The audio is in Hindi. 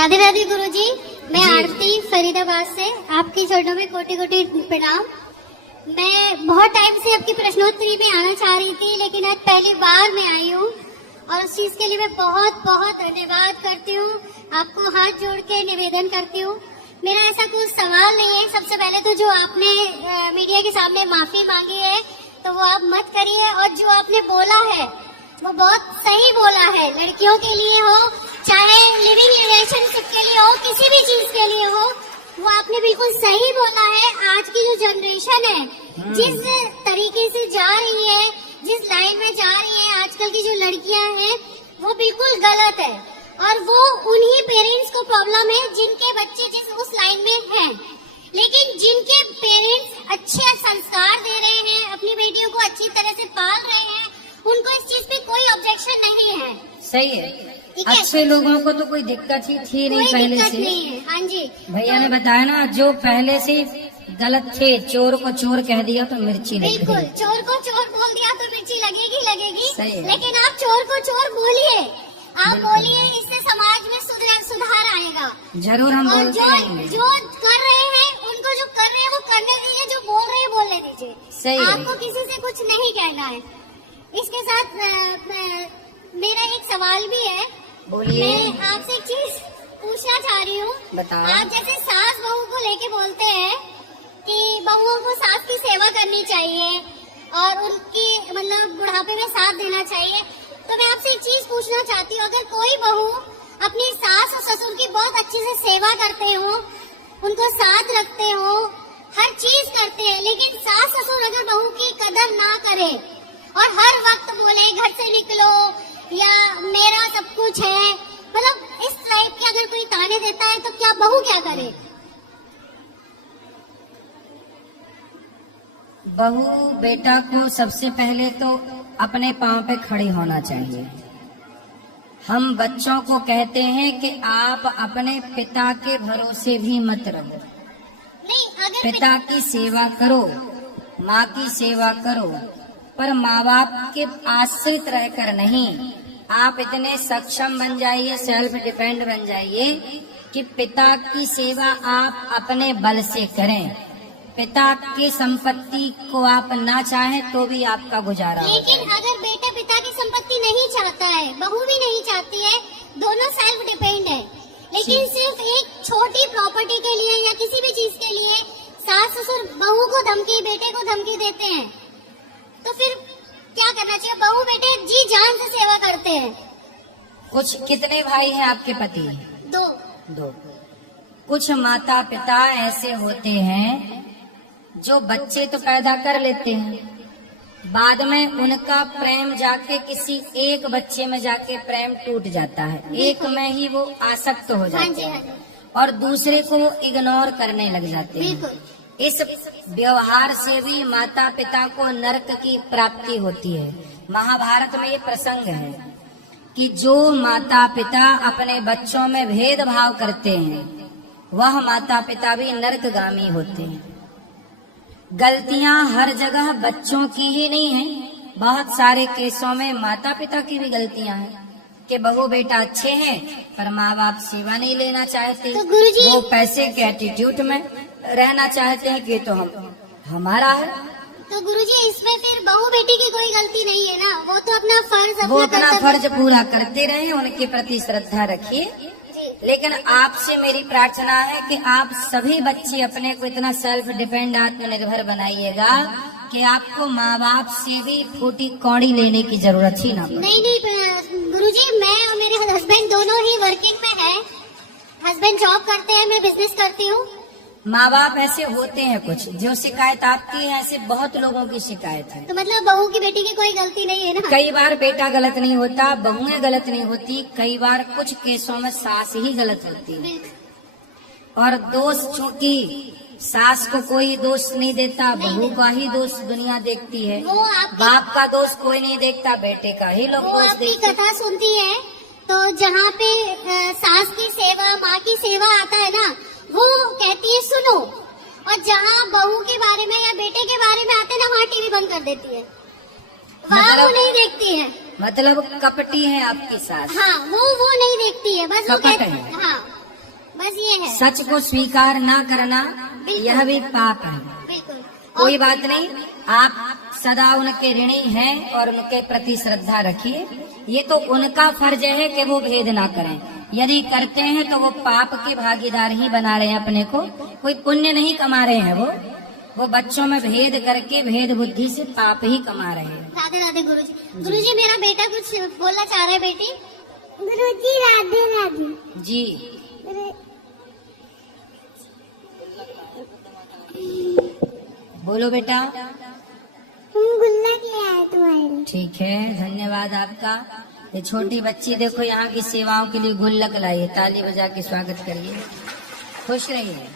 राधे राधे गुरुजी, मैं आरती फरीदाबाद से। आपके चरणों में कोटि कोटि प्रणाम। मैं बहुत टाइम से आपकी प्रश्नोत्तरी में आना चाह रही थी, लेकिन आज पहली बार मैं आई हूँ और उस चीज के लिए मैं बहुत बहुत धन्यवाद करती हूँ। आपको हाथ जोड़ के निवेदन करती हूँ। मेरा ऐसा कुछ सवाल नहीं है। सबसे पहले तो जो आपने मीडिया के सामने माफी मांगी है तो वो आप मत करिए, और जो आपने बोला है वो बहुत सही बोला है। लड़कियों के लिए हो, चाहे लिविंग रिलेशनशिप के लिए हो, किसी भी चीज के लिए हो, वो आपने बिल्कुल सही बोला है। आज की जो जनरेशन है, जिस तरीके से जा रही है, जिस लाइन में जा रही है, आजकल की जो लड़कियां हैं वो बिल्कुल गलत है, और वो उन्हीं पेरेंट्स को प्रॉब्लम है जिनके बच्चे जिस उस लाइन में हैं। लेकिन जिनके पेरेंट्स अच्छे संस्कार दे रहे हैं, अपनी बेटियों को अच्छी तरह से पाल रहे हैं, उनको इस चीज पे कोई ऑब्जेक्शन नहीं है। सही है। अच्छे लोगों को तो कोई दिक्कत ही थी नहीं पहले से। नहीं है। हाँ जी, भैया ने बताया ना, जो पहले से गलत थे, चोर को चोर कह दिया तो मिर्ची लगेगी। बिल्कुल, चोर को चोर बोल दिया तो मिर्ची लगेगी लगेगी। सही है। लेकिन आप चोर को चोर बोलिए, आप बोलिए, इससे समाज में सुधार आएगा जरूर। हम और बोलते हैं जो कर रहे हैं उनको जो कर रहे हैं वो करने दीजिए, जो बोल रहे हैं बोलने दीजिए। सही है। आपको किसी से कुछ नहीं कहना है। इसके साथ मेरा एक सवाल भी है। बोलिए। मैं आपसे एक चीज पूछना चाह रही हूँ। बताओ। आप जैसे सास बहू को लेके बोलते हैं कि बहुओं को सास की सेवा करनी चाहिए और उनकी मतलब बुढ़ापे में साथ देना चाहिए, तो मैं आपसे एक चीज पूछना चाहती हूँ, अगर कोई बहू अपनी सास और ससुर की बहुत अच्छे से सेवा करते हो, उनको साथ रखते हो, हर चीज करते हैं, लेकिन सास ससुर अगर बहू की कदर ना करे और हर वक्त बोले घर से निकलो या मेरा सब कुछ है, मतलब इस टाइप के अगर कोई ताने देता है तो क्या बहू क्या करे? बहू बेटा को सबसे पहले तो अपने पांव पे खड़े होना चाहिए। हम बच्चों को कहते हैं कि आप अपने पिता के भरोसे भी मत रहो। नहीं, अगर पिता की सेवा करो, माँ की सेवा करो, पर माँ बाप के आश्रित रहकर नहीं। आप इतने सक्षम बन जाइए, सेल्फ डिपेंड बन जाइए कि पिता की सेवा आप अपने बल से करें। पिता की संपत्ति को आप ना चाहें तो भी आपका गुजारा होगा। लेकिन अगर बेटा पिता की संपत्ति नहीं चाहता है, बहू भी नहीं चाहती है, दोनों सेल्फ डिपेंड है, लेकिन सिर्फ एक छोटी प्रॉपर्टी के लिए या किसी भी चीज के लिए सास ससुर बहू को धमकी, बेटे को धमकी देते हैं, तो फिर क्या करना चाहिए? बहू बेटे जी जान से सेवा करते हैं। कितने भाई हैं आपके पति? दो। कुछ माता पिता ऐसे होते हैं जो बच्चे तो पैदा कर लेते हैं, बाद में उनका प्रेम जाके किसी एक बच्चे में जाके प्रेम टूट जाता है, एक में ही वो आसक्त हो जाते हैं और दूसरे को वो इग्नोर करने लग जाते हैं। इस व्यवहार से भी माता पिता को नरक की प्राप्ति होती है। महाभारत में ये प्रसंग है कि जो माता पिता अपने बच्चों में भेदभाव करते हैं वह माता पिता भी नरकगामी होते हैं। गलतियां हर जगह बच्चों की ही नहीं है, बहुत सारे केसों में माता पिता की भी गलतियां हैं कि बहू बेटा अच्छे हैं पर माँ बाप सेवा नहीं लेना चाहते, तो गुरुजी, वो पैसे के एटीट्यूड में रहना चाहते हैं कि तो हमारा है। तो गुरुजी इसमें फिर बहू बेटी की कोई गलती नहीं है ना, वो तो अपना फर्ज वो अपना फर्ज पूरा करते रहे, उनके प्रति श्रद्धा रखिए। लेकिन आपसे मेरी प्रार्थना है कि आप सभी बच्चे अपने को इतना सेल्फ डिपेंड आत्मनिर्भर बनाइएगा कि आपको माँ बाप से भी फूटी कौड़ी लेने की जरूरत ही ना पड़े। नहीं गुरुजी, मैं और मेरे हस्बैंड दोनों ही वर्किंग में है। हस्बैंड जॉब करते हैं, मैं बिजनेस करती हूँ। माँ बाप ऐसे होते हैं कुछ, जो शिकायत आपकी है ऐसे बहुत लोगों की शिकायत है। तो मतलब बहू की बेटी की कोई गलती नहीं है ना? कई बार बेटा गलत नहीं होता, बहुएं गलत नहीं होती, कई बार कुछ केसों में सास ही गलत होती है। और दोष चूंकि सास को कोई दोष नहीं देता, बहू का ही दोष दुनिया देखती है। बाप का दोष कोई नहीं देखता, बेटे का ही लोग दोष देखते हैं। आपकी कथा सुनती है तो जहाँ पे सास की सेवा, माँ की सेवा आता है ना, वो कहती है सुनो, और जहाँ बहू के बारे में या बेटे के बारे में आते हैं ना, वहाँ टीवी बंद कर देती है, वहाँ वो नहीं देखती है। मतलब कपटी है आपकी सास? हाँ, वो नहीं देखती है, बस वो कहती है। हाँ, सच को स्वीकार ना करना यह भी पाप है। बिल्कुल। कोई बात नहीं, आप सदा उनके ऋणी हैं और उनके प्रति श्रद्धा रखिए। ये तो उनका फर्ज है कि वो भेद ना करें। यदि करते हैं तो वो पाप के भागीदार ही बना रहे हैं अपने को, कोई पुण्य नहीं कमा रहे हैं। वो बच्चों में भेद करके भेद बुद्धि से पाप ही कमा रहे हैं। राधे राधे गुरुजी। गुरुजी मेरा बेटा कुछ बोलना चाह रहा है। बेटी। गुरुजी राधे राधे जी। बोलो बेटा। हम गुल्लक ले आए तुम्हारे। ठीक है, धन्यवाद आपका। ये छोटी बच्ची देखो यहाँ की सेवाओं के लिए गुल्लक लाई है। ताली बजा के स्वागत करिए। खुश रहिए।